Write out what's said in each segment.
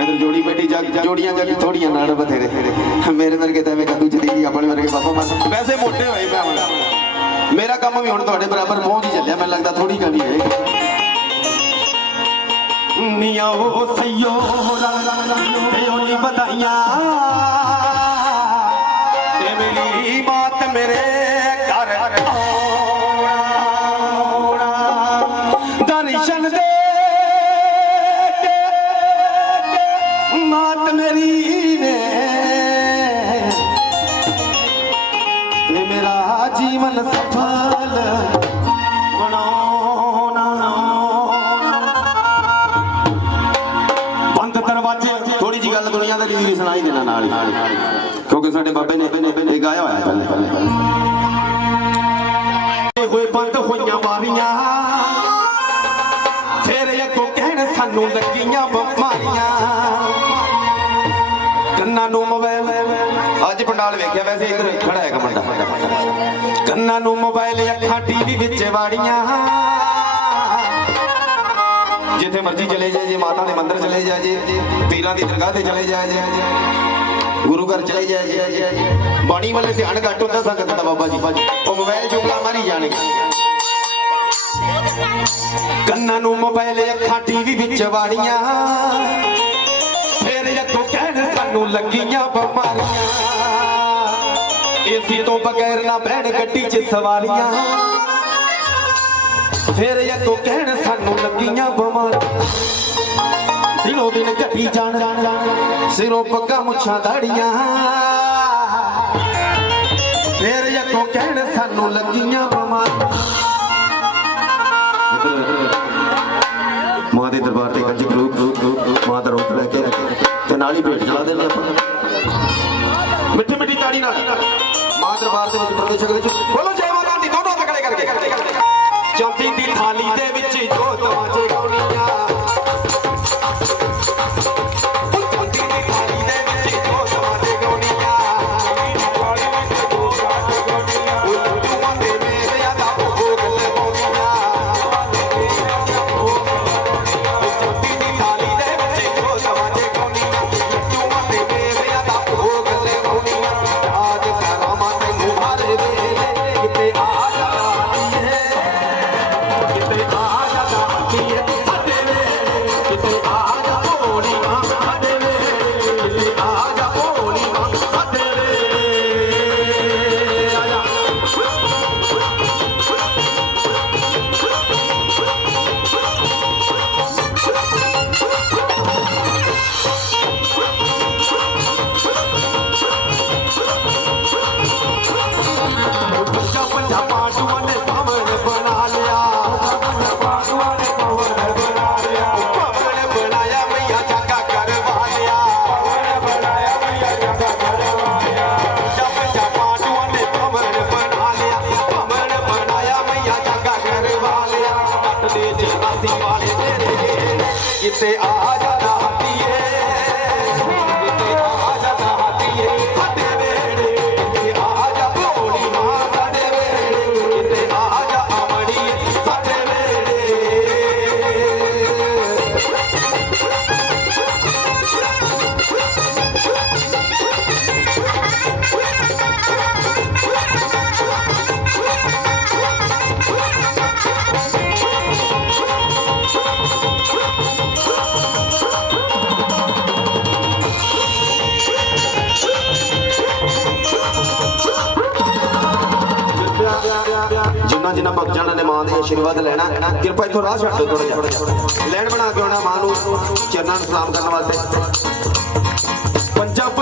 ਇਧਰ ਜੋੜੀ ਬੈਠੀ ਜੱਗ ਜੋੜੀਆਂ ਜੱਗ ਥੋੜੀਆਂ ਨਾਲ ਬਥੇਰੇ। ਮੇਰੇ ਵਰਗੇ ਤਾਂ ਐਵੇਂ ਕੱਦੂ ਚ ਚਦੀ ਆਪਣੇ ਵਰਗੇ ਬਾਬਾ ਮਨ ਵੈਸੇ ਮੋਟੇ ਹੋਏ ਮੈਂ ਹੁਣ ਮੇਰਾ ਕੰਮ ਵੀ ਹੁਣ ਤੁਹਾਡੇ ਬਰਾਬਰ ਪਹੁੰਚ ਹੀ ਚੱਲਿਆ, ਮੈਨੂੰ ਲੱਗਦਾ ਥੋੜੀ ਕਮੀ ਹੈ। ਨੀਓ ਸਈਓ ਲਾ ਲਾ ਲਾ ਤੇ ਉਹ ਨਹੀਂ ਤੇ ਮੇਰਾ ਜੀਵਨ ਸਫਲ ਬਣਾਉਣਾ। ਬੰਦ ਦਰਵਾਜ਼ੇ ਥੋੜੀ ਜੀ ਗੱਲ ਦੁਨੀਆਦਾਰੀ ਦੀ ਵੀ ਸੁਣਾਈ ਦੇਣਾ ਨਾਲ ਹੀ। ਕਿਉਂਕਿ ਸਾਡੇ ਬਾਬੇ ਨੇ ਇਹ ਗਾਇਆ ਹੋਇਆ ਪਹਿਲੇ। ਪਹਿਲੇ ਹੋਏ ਬੰਦ ਹੋਈਆਂ ਮਾਰੀਆਂ। ਫੇਰ ਇੱਕੋ ਕਹਿਣ ਸਾਨੂੰ ਲੱਗੀਆਂ ਬਿਮਾਰੀਆਂ। ਕੰਨਾਂ ਨੂੰ ਮੋਬਾਈਲ ਅੱਜ ਪੰਡਾਲ ਵੇਖਿਆ, ਵੈਸੇ ਇਧਰ ਖੜਾ ਹੈਗਾ ਮੁੰਡਾ। ਕੰਨਾਂ ਨੂੰ ਮੋਬਾਈਲ, ਅੱਖਾਂ ਟੀਵੀ ਵਿੱਚ ਵਾੜੀਆਂ। ਜਿੱਥੇ ਮਰਜ਼ੀ ਚਲੇ ਜਾਏ ਜੇ, ਮਾਤਾ ਦੇ ਮੰਦਿਰ ਚਲੇ ਜਾਏ ਜੇ, ਪੀਰਾਂ ਦੀ ਦਰਗਾਹ ਤੇ ਚਲੇ ਜਾਏ ਜੇ, ਗੁਰੂ ਘਰ ਚਲੇ ਜਾਏ ਜੇ। ਬਾਣੀ ਵੱਲੇ ਧਿਆਨ ਘੱਟ ਹੁੰਦਾ, ਸੰਗਤ ਦਾ ਬਾਬਾ ਜੀ। ਉਹ ਮੋਬਾਈਲ ਚੁਗਲਾ ਮਾਰੀ ਜਾਣਗੇ। ਕੰਨਾਂ ਨੂੰ ਮੋਬਾਈਲ, ਅੱਖਾਂ ਟੀਵੀ ਵਿੱਚ ਵਾੜੀਆਂ। ਫਿਰ ਅੱਗੋਂ ਕਹਿਣ, ਸਾਨੂੰ ਲੱਗੀਆਂ ਬਿਮਾਰੀਆਂ। ਏਸੀ ਤੋਂ ਬਗੈਰ ਨਾ ਬਹਿਣ ਗੱਡੀ 'ਚ ਸਵਾਰੀਆਂ। ਫਿਰ ਅੱਗੋਂ ਕਹਿਣ, ਸਾਨੂੰ ਲੱਗੀਆਂ ਬਿਮਾਰੀਆਂ ਦਿਨੋ ਦਿਨ ਘਟੀ ਜਾਣ, ਸਿਰੋਂ ਪੱਗਾਂ ਮੁੱਛਾਂ ਦਾੜੀਆਂ। ਫਿਰ ਅੱਗੋਂ ਕਹਿਣ, ਸਾਨੂੰ ਲੱਗੀਆਂ ਬਿਮਾਰੀਆਂ ਮਾਂ ਦੇ ਦਰਬਾਰ ਤੇ ਗੱਜ ਗਰੂਪ ਮਾਂ ਦਾ ਰੂਪ ਲੈ ਕੇ ਤੇ ਨਾਲ ਹੀ ਭੇਟ ਚਲਾ ਦੇਣੀ ਆਪਾਂ। ਮਿੱਠੀ ਤਾੜੀ ਨਾਲ। ਮਾਂ ਦਰਬਾਰ ਦੇ ਵਿੱਚ ਪ੍ਰਵੇਸ਼ ਵਿੱਚ ਬੋਲੋ ਜੈ ਮਾਤਾ ਦੀ ਦੋਨੋਂ ਤਕੜੇ ਕਰਕੇ ਚਾਂਦੀ ਦੀ ਥਾਲੀ ਦੇ ਵਿੱਚ ਜੋਤ ਵਾਜੇ ਗਾਉਣੀਆਂ ਜਿੰਨਾ ਜਿੰਨਾ ਭਗਤਾਂ ਨੇ ਮਾਂ ਦੇ ਆਸ਼ੀਰਵਾਦ ਲੈਣਾ, ਕਿਰਪਾ ਇਥੋਂ ਰਾਹ ਛੱਡ ਦਿਓ ਥੋੜਾ ਜਿਹਾ। ਲੈਣ ਬਣਾ ਕੇ ਆਉਣਾ ਮਾਂ ਨੂੰ, ਚਰਨਾਂ ਨੂੰ ਸਲਾਮ ਕਰਨ ਵਾਸਤੇ। Punjab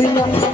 Thank you.